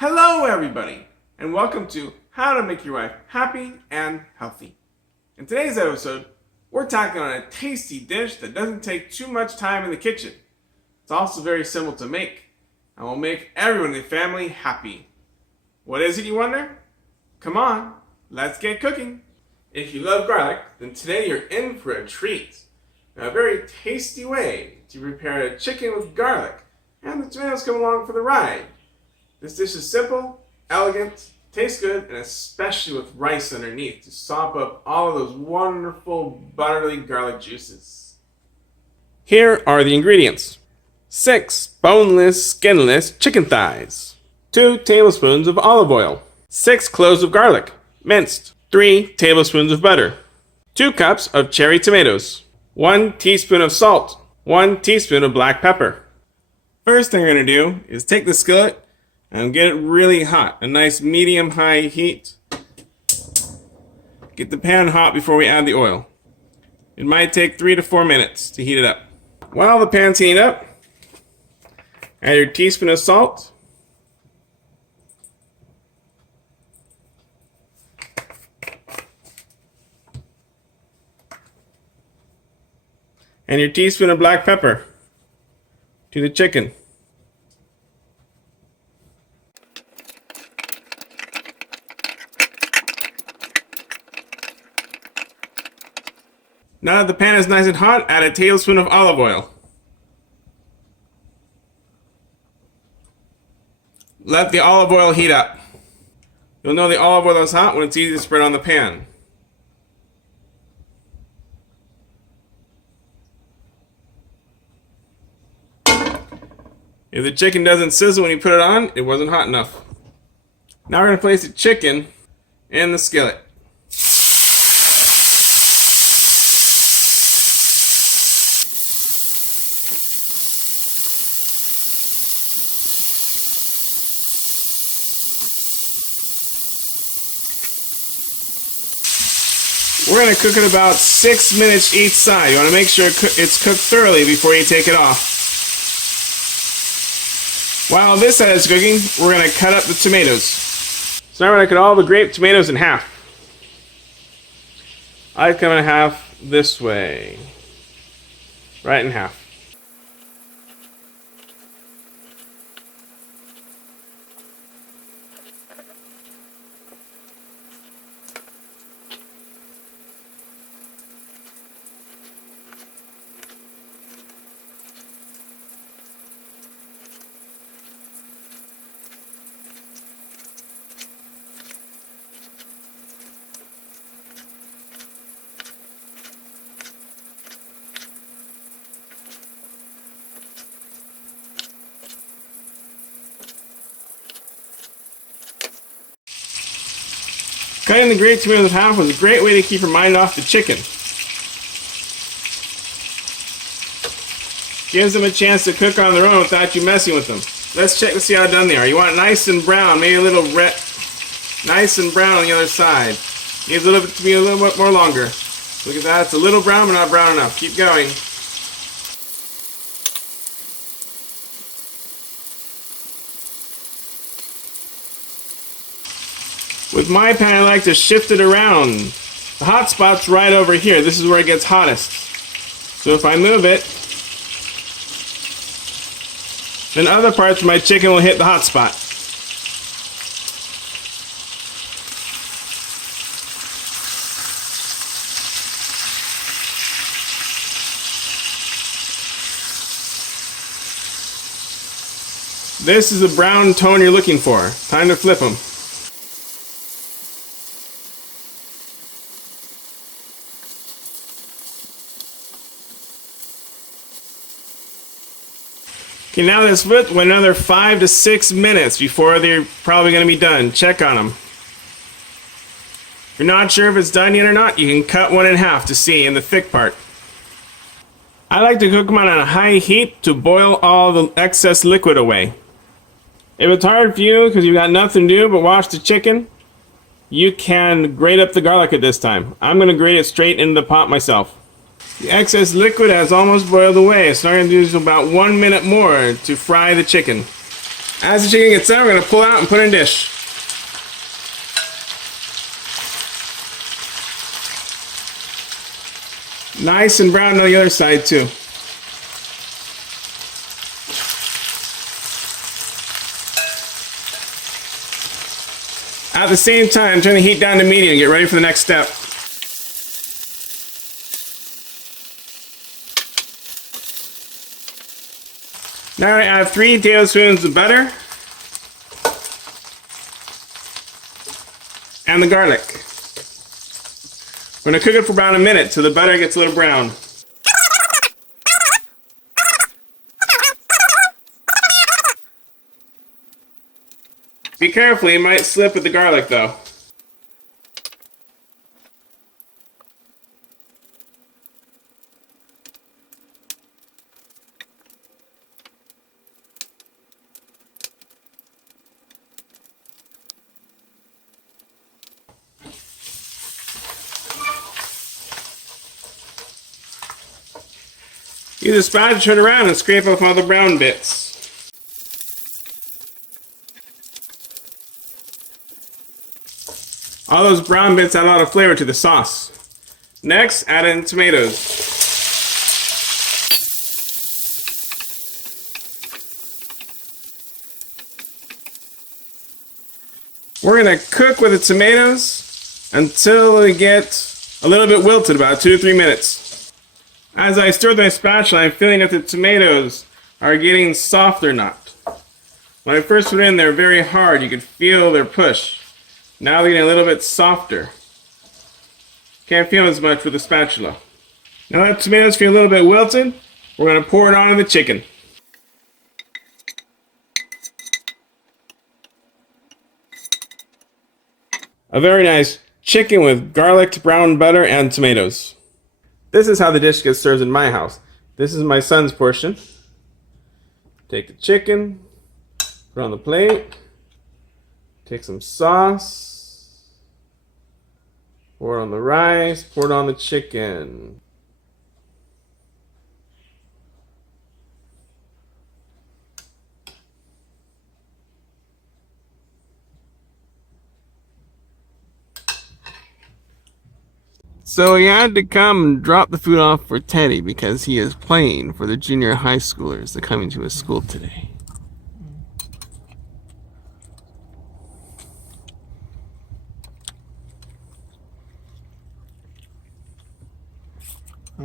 Hello everybody, and welcome to How to Make Your Wife Happy and Healthy. In today's episode, we're tackling on a tasty dish that doesn't take too much time in the kitchen. It's also very simple to make, and will make everyone in the family happy. What is it, you wonder? Come on, let's get cooking. If you love garlic, then today you're in for a treat. Now, a very tasty way to prepare a chicken with garlic, and the tomatoes come along for the ride. This dish is simple, elegant, tastes good, and especially with rice underneath to sop up all of those wonderful buttery garlic juices. Here are the ingredients. 6 boneless, skinless chicken thighs. 2 tablespoons of olive oil. 6 cloves of garlic, minced. 3 tablespoons of butter. 2 cups of cherry tomatoes. 1 teaspoon of salt. 1 teaspoon of black pepper. First thing we're going to do is take the skillet and get it really hot, a nice medium-high heat. Get the pan hot before we add the oil. It might take 3 to 4 minutes to heat it up. While the pan's heating up, add your teaspoon of salt, and your teaspoon of black pepper to the chicken. Now that the pan is nice and hot, add a tablespoon of olive oil. Let the olive oil heat up. You'll know the olive oil is hot when it's easy to spread on the pan. If the chicken doesn't sizzle when you put it on, it wasn't hot enough. Now we're going to place the chicken in the skillet. We're going to cook it about 6 minutes each side. You want to make sure it's cooked thoroughly before you take it off. While this side is cooking, we're going to cut up the tomatoes. So now we're going to cut all the grape tomatoes in half. I cut them in half this way. Right in half. Cutting the grape tomatoes in half was a great way to keep your mind off the chicken. Gives them a chance to cook on their own without you messing with them. Let's check to see how done they are. You want it nice and brown, maybe a little red, nice and brown on the other side. Needs a little bit to be a little bit more longer. Look at that, it's a little brown but not brown enough. Keep going. With my pan, I like to shift it around. The hot spot's right over here. This is where it gets hottest. So if I move it, then other parts of my chicken will hit the hot spot. This is the brown tone you're looking for. Time to flip them. Okay, now let's wait another 5 to 6 minutes before they're probably going to be done. Check on them. If you're not sure if it's done yet or not, you can cut one in half to see in the thick part. I like to cook them on a high heat to boil all the excess liquid away. If it's hard for you because you've got nothing to do but wash the chicken, you can grate up the garlic at this time. I'm going to grate it straight into the pot myself. The excess liquid has almost boiled away, so I'm going to do about 1 minute more to fry the chicken. As the chicken gets done, we're going to pull out and put in a dish. Nice and brown on the other side too. At the same time, turn the heat down to medium and get ready for the next step. Now I add 3 tablespoons of butter and the garlic. We're going to cook it for about a minute till the butter gets a little brown. Be careful, you might slip with the garlic though. Use a spatula to turn around and scrape off all the brown bits. All those brown bits add a lot of flavor to the sauce. Next, add in tomatoes. We're going to cook with the tomatoes until they get a little bit wilted, about 2 to 3 minutes. As I stir my spatula, I'm feeling that the tomatoes are getting soft or not. When I first put in, they're very hard. You could feel their push. Now they're getting a little bit softer. Can't feel as much with the spatula. Now that tomatoes feel a little bit wilted, we're going to pour it on the chicken. A very nice chicken with garlic, brown butter, and tomatoes. This is how the dish gets served in my house. This is my son's portion. Take the chicken, put it on the plate, take some sauce, pour it on the rice, pour it on the chicken. So he had to come and drop the food off for Teddy because he is playing for the junior high schoolers that are coming to his school today. I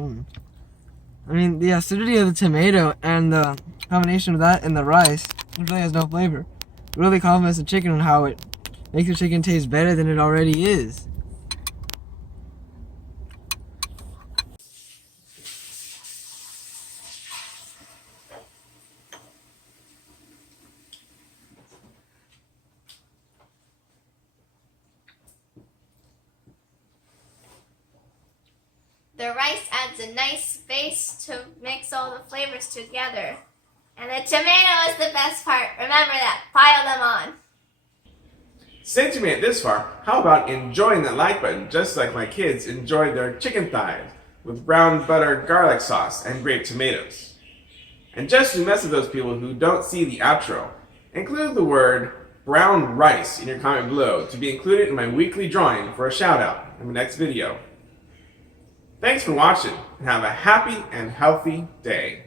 mean, the acidity of the tomato and the combination of that and the rice, it really has no flavor. It really compliments the chicken on how it makes the chicken taste better than it already is. The rice adds a nice base to mix all the flavors together. And the tomato is the best part. Remember that. Pile them on. Since you made it this far, how about enjoying that like button just like my kids enjoyed their chicken thighs with brown butter garlic sauce and grape tomatoes. And just to mess with those people who don't see the outro, include the word brown rice in your comment below to be included in my weekly drawing for a shout out in the next video. Thanks for watching and have a happy and healthy day.